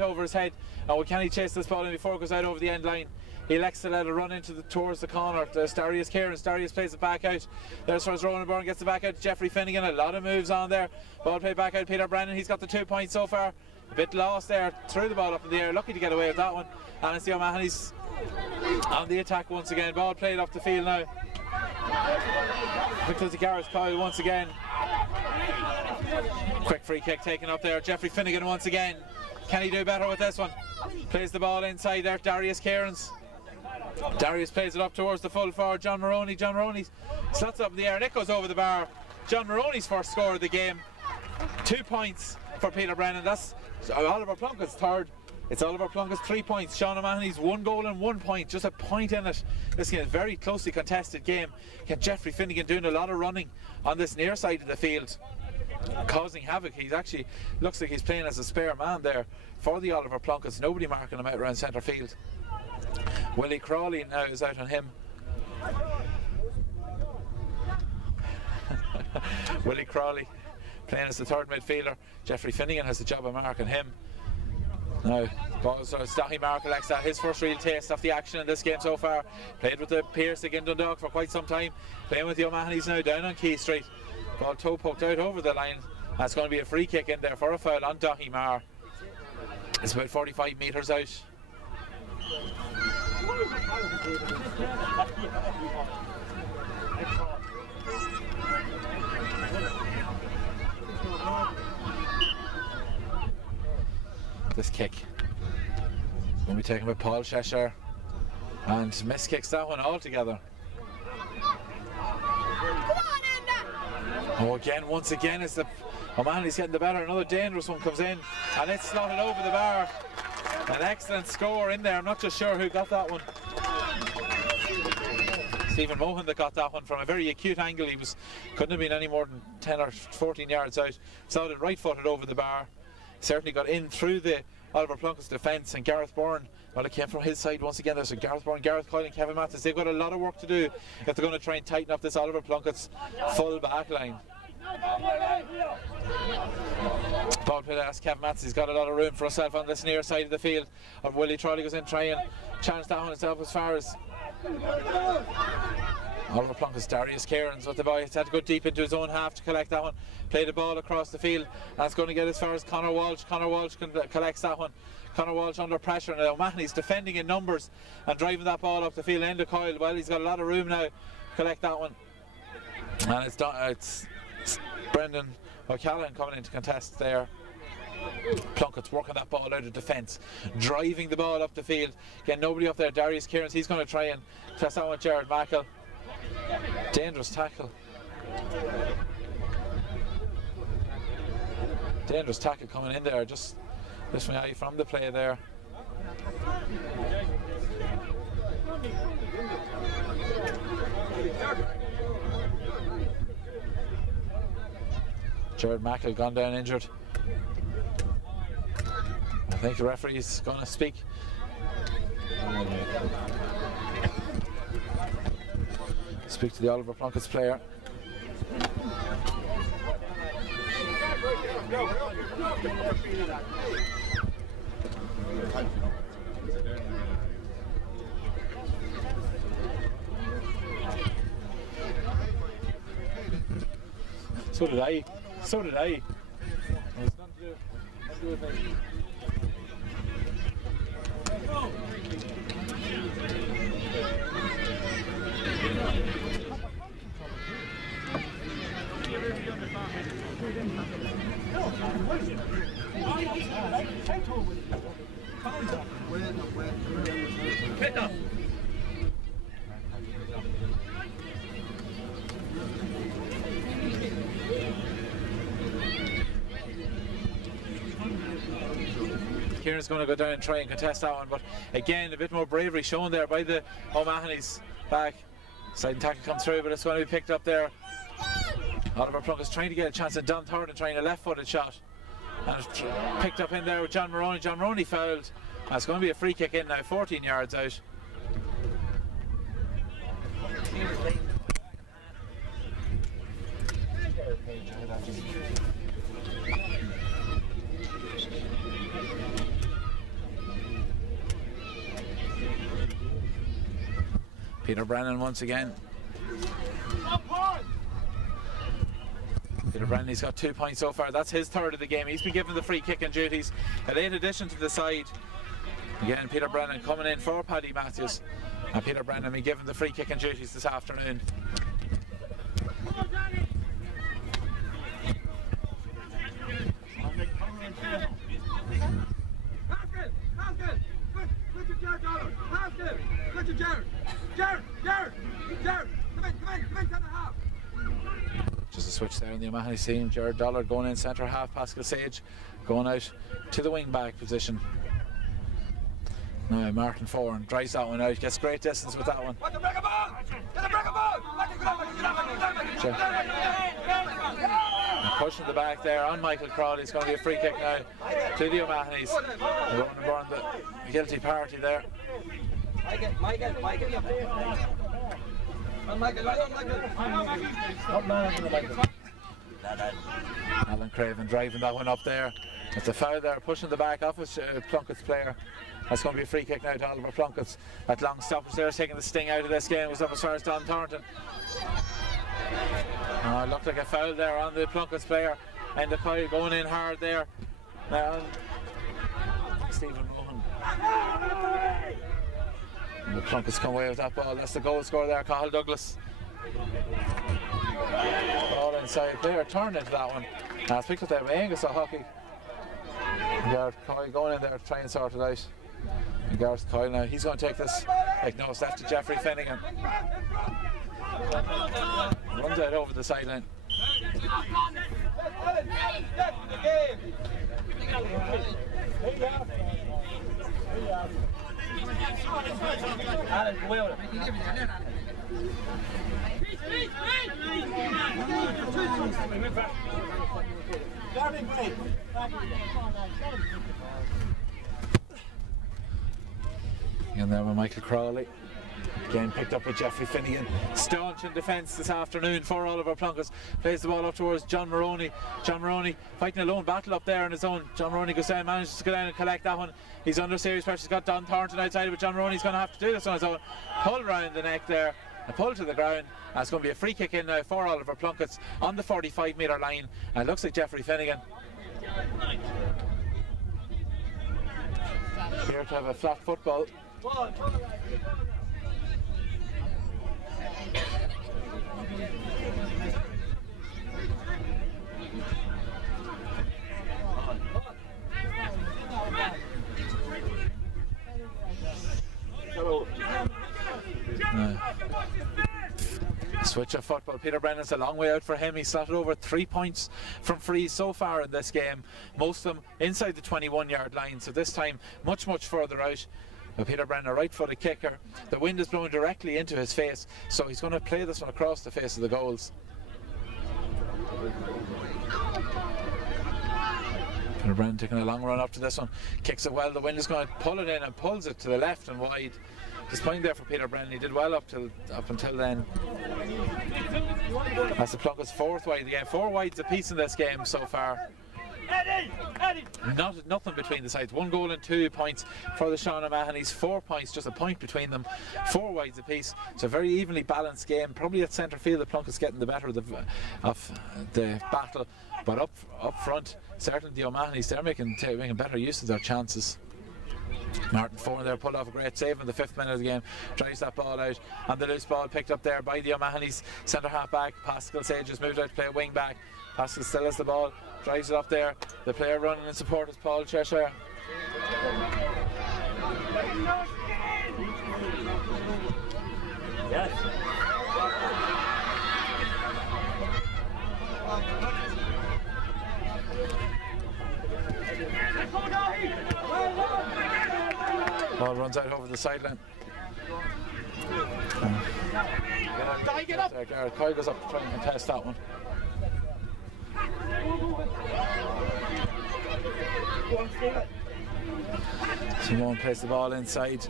over his head, and can he chase this ball in before it goes out over the end line? He elects to let it run towards the corner. There's Darius Kieran. Darius plays it back out. There's first Ronan Byrne, gets it back out to Jeffrey Finnegan. A lot of moves on there. Ball played back out Peter Brennan. He's got the 2 points so far. A bit lost there. Threw the ball up in the air. Lucky to get away with that one. And it's the O'Mahony's on the attack once again. Ball played up the field now. Because to Gareth Coyle once again. Quick free kick taken up there. Jeffrey Finnegan once again. Can he do better with this one? Plays the ball inside there. Darius Kieran's. Darius plays it up towards the full forward, John Maroney. John Maroney slots up in the air and it goes over the bar. John Maroney's first score of the game. 2 points for Peter Brennan. That's Oliver Plunkett's third. It's Oliver Plunkett's 3 points. Sean O'Mahony's 1 goal and 1 point. Just a point in it. This game is a very closely contested game. Jeffrey Finnegan doing a lot of running on this near side of the field, causing havoc. He's actually looks like he's playing as a spare man there for the Oliver Plunketts. Nobody marking him out around centre field. Willie Crawley now is out on him. Willie Crawley playing as the third midfielder. Jeffrey Finnegan has the job of marking him. Now, Stochy Mark elects that his first real taste of the action in this game so far. Played with the Pierce again Dundalk for quite some time. Playing with the O'Mahony's now down on Key Street. Ball toe poked out over the line. That's going to be a free kick in there for a foul on Daithí Marr. It's about 45 metres out. This kick is going to be taken by Paul Cheshire and miskicks that one altogether. Oh, again, once again, it's the O'Mahony's getting the better. Another dangerous one comes in and it's slotted over the bar. An excellent score in there. I'm not just sure who got that one. Stephen Mohan that got that one from a very acute angle. He couldn't have been any more than 10 or 14 yards out. Slotted right footed over the bar. Certainly got in through the Oliver Plunkett's defence, and Gareth Byrne, well, it came from his side once again. There's a Gareth Byrne, Gareth Coyle and Kevin Mathis. They've got a lot of work to do if they're going to try and tighten up this Oliver Plunkett's full back line. Ball played as Kevin Mathis. He's got a lot of room for himself on this near side of the field. And Willie Trolley goes in trying and challenge that one himself as far as Oliver Plunkett's Darius Kieran's with the ball. He's had to go deep into his own half to collect that one. Play the ball across the field, and it's going to get as far as Conor Walsh. Conor Walsh collects that one. Conor Walsh under pressure, and O'Mahony's defending in numbers and driving that ball up the field into Coyle. Well, he's got a lot of room now to collect that one. And it's Brendan O'Callaghan coming in to contest there. Plunkett's working that ball out of defence, driving the ball up the field. Again, nobody up there. Darius Kieran's, he's going to try and test that one with Jared Mackle. Dangerous tackle. Dangerous tackle coming in there. Just listening out from the play there. Jared Mackle gone down injured. I think the referee is going to speak. Speak to the Oliver Plunkett's player. So did I. So did I. It's nothing to do with me. Pick up. Kieran's going to go down and try and contest that one, but again, a bit more bravery shown there by the O'Mahony's back. Sliding tackle comes through, but it's going to be picked up there. Oliver Plunkett's trying to get a chance at Don Thornton, trying a left-footed shot. And it's picked up in there with John Maroney. John Maroney fouled. And it's going to be a free kick in now, 14 yards out. Peter Brennan once again. Peter Brennan, he's got 2 points so far. That's his third of the game. He's been given the free kicking duties. A late addition to the side. Again, Peter Brennan coming in for Paddy Matthews. And Peter Brennan been given the free kicking duties this afternoon. Just a switch there in the O'Mahony team. Jared Dollard going in centre half. Pascal Sage going out to the wing back position. Now Martin Foran drives that one out. Gets great distance with that one. Pushing the back there on Michael Crawley. It's going to be a free kick now to the O'Mahonys. They're going to burn the guilty party there. Alan Craven driving that one up there. It's a foul there, pushing the back off his Plunkett's player. That's going to be a free kick now to Oliver Plunkett's. That long stoppage there, taking the sting out of this game, was up as far as Don Thornton. It looked like a foul there on the Plunkett's player, and the Kyle going in hard there. Now, Stephen Rowan. And the Plunkett's come away with that ball. That's the goal scorer there, Cathal Douglas. Ball inside there, turn into that one. Now it's picked up there by Angus O'Hockey. Gareth Coyle going in there to try and sort it out. And Gareth Coyle now, he's going to take this like no step to Jeffrey Finnegan. Runs out over the sideline. And there with Michael Crawley. Again picked up with Jeffrey Finnegan. Staunch in defence this afternoon for Oliver Plunkett. Plays the ball up towards John Maroney. John Maroney fighting a lone battle up there on his own. John Maroney goes down, manages to go down and collect that one. He's under serious pressure. He's got Don Thornton outside, but John Maroney's going to have to do this on his own. Pull around the neck there. A pull to the ground. And it's going to be a free kick in now for Oliver Plunkett on the 45-metre line. And it looks like Jeffrey Finnegan here to have a flat football. Switch of football. Peter Brennan's a long way out for him. He's slotted over 3 points from frees so far in this game, most of them inside the 21-yard line, so this time much further out. But Peter Brennan, a right-footed kicker. The wind is blowing directly into his face, so he's going to play this one across the face of the goals. Peter Brennan taking a long run up to this one, kicks it well. The wind is going to pull it in and pulls it to the left and wide. Disappointing there for Peter Brennan. He did well up until then. That's the Plunkett's fourth wide again. 4 wides apiece in this game so far. Nothing between the sides. 1 goal and 2 points for the Sean O'Mahony's. 4 points, just a point between them. 4 wides apiece. It's a very evenly balanced game. Probably at centre field, the Plunkett's getting the better of the battle. But up front, certainly the O'Mahony's, they're making better use of their chances. Martin Foran there pulled off a great save in the 5th minute of the game. Drives that ball out, and the loose ball picked up there by the O'Mahony's centre half back. Pascal Sage has moved out to play a wing back. Pascal still has the ball, drives it up there. The player running in support is Paul Cheshire. Yes. Ball runs out over the sideline. Get up there, Gareth Coyle goes up to try and contest that one. Simone plays the ball inside.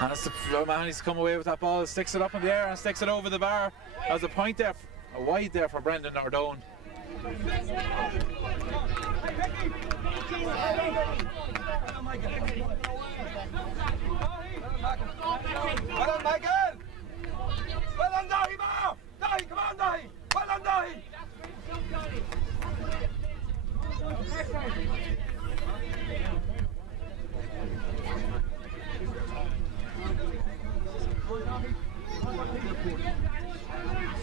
And it's the O'Mahony's come away with that ball, sticks it up in the air and sticks it over the bar. There's a point there, a wide there for Brendan Nardone. Well done, Michael! Well done, Dahi, Bar! Dahi, come on, Dahi! Well done, Dahi!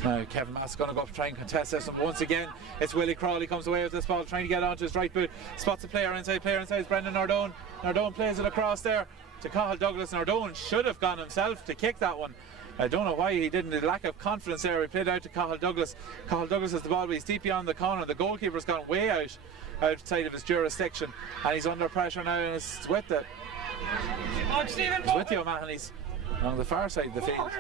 Now Kevin Mass is going to go up to try and contest this, and once again it's Willie Crawley comes away with this ball, trying to get onto his right boot, spots a player inside is Brendan Nardone. Nardone plays it across there to Cathal Douglas. Nardone should have gone himself to kick that one. I don't know why he didn't. The lack of confidence there. He played out to Cathal Douglas. Cathal Douglas has the ball, but he's deep beyond the corner. The goalkeeper's gone way outside of his jurisdiction, and he's under pressure now, and it's with the O'Mahony's on the far side of the field.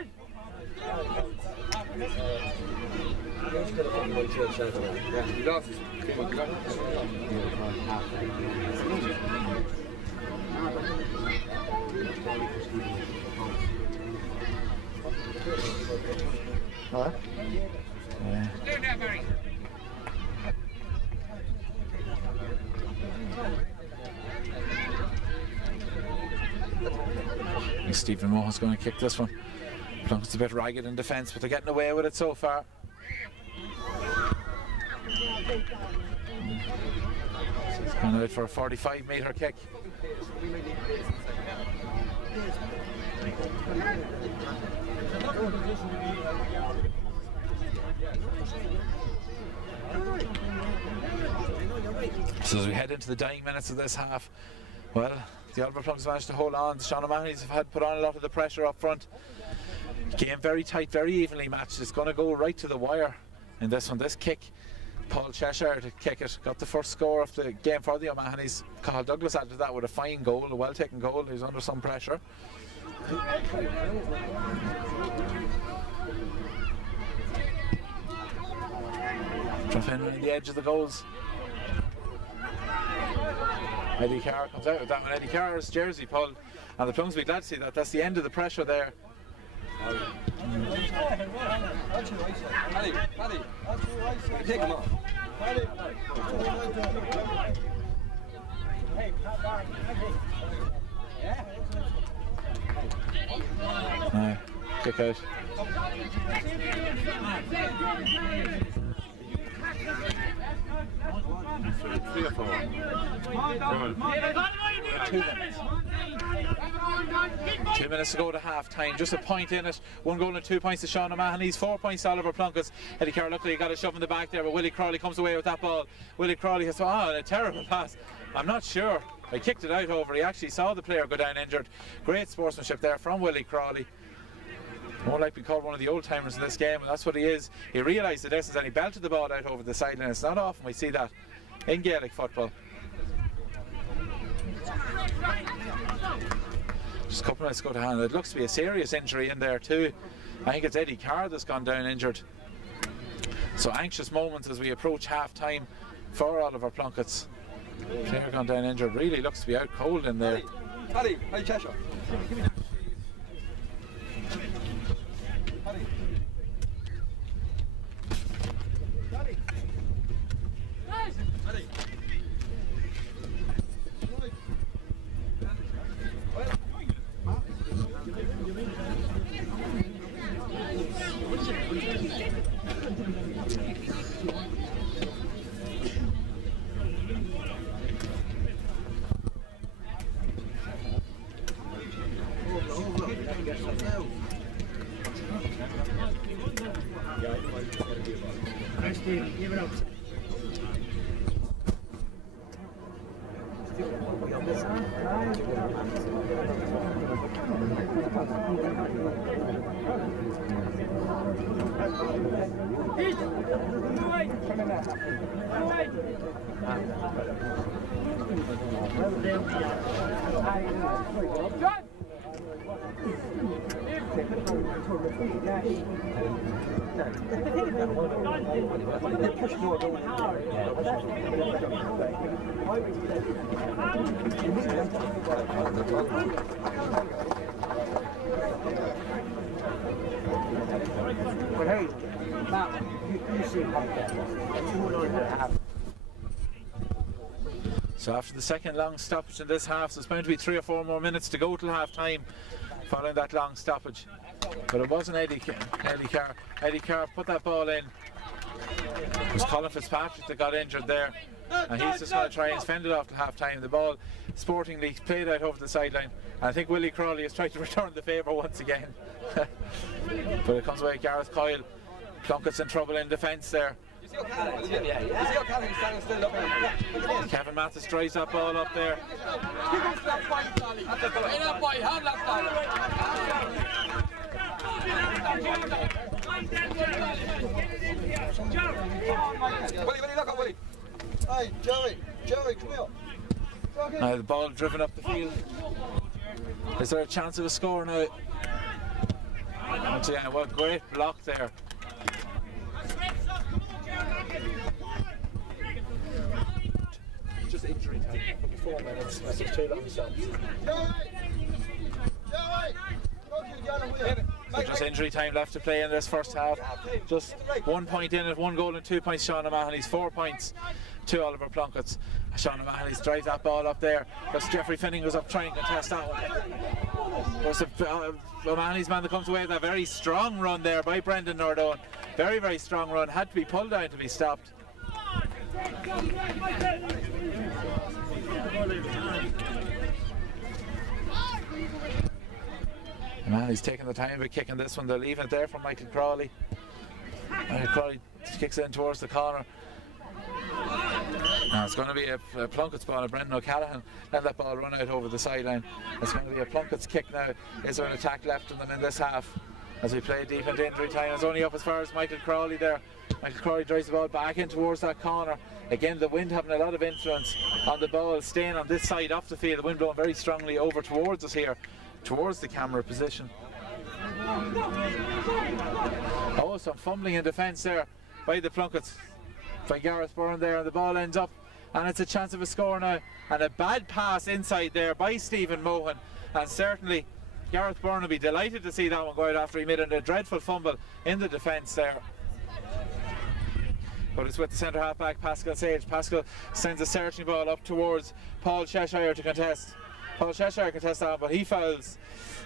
What? Yeah. Stephen Mohan's going to kick this one. Plunkett's a bit ragged in defence, but they're getting away with it so far. He's gone out for a 45-metre kick. So as we head into the dying minutes of this half, well, the Alba Plums managed to hold on. The Sean O'Mahony's have had put on a lot of the pressure up front. Game very tight, very evenly matched. It's going to go right to the wire in this one. This kick, Paul Cheshire to kick it, got the first score of the game for the O'Mahony's. Cathal Douglas added that with a fine goal, a well taken goal. He was under some pressure. Drop in on the edge of the goals. Eddie Carr comes out with that one. Eddie Carr's jersey pulled, and the Plums will be glad to see that. That's the end of the pressure there. Paddy, take him off. No, kick out. Three or four. 2 minutes. 2 minutes to go to half time. Just a point in it. 1 goal and 2 points to Sean O'Mahony's, 4 points to Oliver Plunkett's. Eddie Carr luckily got a shove in the back there, but Willie Crawley comes away with that ball. Willie Crawley has a terrible pass. I'm not sure. He kicked it out over. He actually saw the player go down injured. Great sportsmanship there from Willie Crawley. More like we called one of the old timers in this game, and that's what he is. He realised the distance and he belted the ball out over the sideline. It's not often we see that in Gaelic football. Just a couple of minutes to go to hand. It looks to be a serious injury in there too. I think it's Eddie Carr that's gone down injured. So anxious moments as we approach half time for Oliver Plunkett's. Player gone down injured. Really looks to be out cold in there. Paddy, Cheshire. Give it up. But hey, Matt, you see how So after the second long stoppage in this half, so it's bound to be 3 or 4 more minutes to go till half time following that long stoppage. But it wasn't Eddie Carr. Eddie Carr put that ball in. It was Colin Fitzpatrick that got injured there, and he's just going to try and fend it off to half time. The ball sportingly played out over the sideline, and I think Willie Crawley has tried to return the favour once again. But it comes away Gareth Coyle. Plunkett's in trouble in defence there. Kevin Mathis drives that ball up there. Willie, look up, Willie. Hey, Joey, come here. Now the ball driven up the field. Is there a chance of a score now? Once again, what a great block there. Just injury time. 4 minutes. That's just too long stops. So just injury time left to play in this first half. Just 1 point in it, 1 goal and 2 points. Sean O'Mahony's 4 points to Oliver Plunkett's. Sean O'Mahony's drives that ball up there. That's Jeffrey Finning goes up trying to contest that one. Was O'Mahony's man that comes away with a very strong run there by Brendan Nordone. Very, very strong run. Had to be pulled down to be stopped. O'Mahony's taking the time of kicking this one. They're leaving it there from Michael Crawley. Michael Crawley kicks it in towards the corner. Now it's going to be a Plunkett's ball. Brendan O'Callaghan let that ball run out over the sideline. It's going to be a Plunkett's kick now. Is there an attack left in them in this half? As we play deep into injury time, it's only up as far as Michael Crawley there. Michael Crawley drives the ball back in towards that corner. Again, the wind having a lot of influence on the ball, staying on this side off the field. The wind blowing very strongly over towards us here, towards the camera position. Oh, some fumbling in defence there by the Plunketts, by Gareth Byrne there, and the ball ends up, and it's a chance of a score now. And a bad pass inside there by Stephen Mohan, and certainly Gareth Byrne will be delighted to see that one go out after he made a dreadful fumble in the defence there. But it's with the centre half back Pascal Sage. Pascal sends a searching ball up towards Paul Cheshire to contest. Paul Cheshire contests that, but he fouls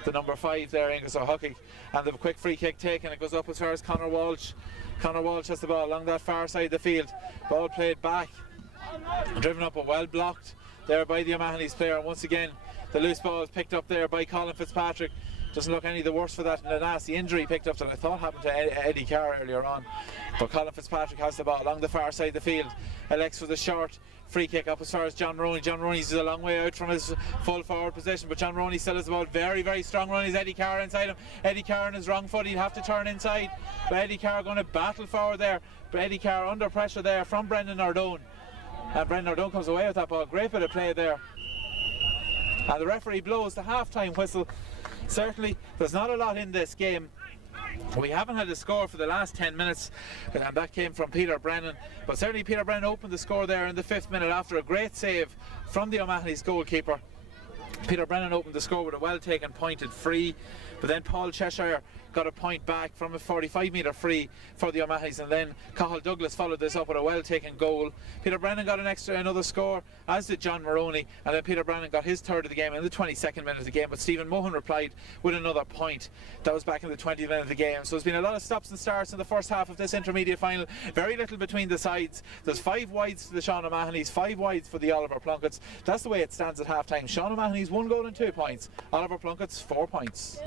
the number 5 there, Ingus O'Huckey, and the quick free kick taken. It goes up as far as Conor Walsh. Conor Walsh has the ball along that far side of the field. Ball played back, driven up, but well blocked there by the O'Mahony's player. And once again, the loose ball is picked up there by Colin Fitzpatrick. Doesn't look any the worse for that, and a nasty injury picked up that I thought happened to Eddie Carr earlier on. But Colin Fitzpatrick has the ball along the far side of the field. Elects for the short free kick up as far as John Maroney. John Maroney's a long way out from his full forward position, but John Maroney still has the ball. Very, very strong run. He's Eddie Carr inside him. Eddie Carr on his wrong foot. He'd have to turn inside, but Eddie Carr going to battle forward there. But Eddie Carr under pressure there from Brendan Nordone, and Brendan Nordone comes away with that ball. Great bit of play there, and the referee blows the half-time whistle. Certainly there's not a lot in this game. We haven't had a score for the last 10 minutes, and that came from Peter Brennan, but certainly Peter Brennan opened the score there in the 5th minute after a great save from the O'Mahony's goalkeeper. Peter Brennan opened the score with a well taken pointed free, but then Paul Cheshire got a point back from a 45-metre free for the O'Mahony's, and then Cathal Douglas followed this up with a well taken goal. Peter Brennan got another score, as did John Maroney, and then Peter Brennan got his third of the game in the 22nd minute of the game, but Stephen Mohan replied with another point. That was back in the 20th minute of the game. So there's been a lot of stops and starts in the first half of this intermediate final. Very little between the sides. There's 5 wides for the Sean O'Mahony's, 5 wides for the Oliver Plunketts. That's the way it stands at half time. Sean O'Mahony's 1 goal and 2 points. Oliver Plunketts 4 points.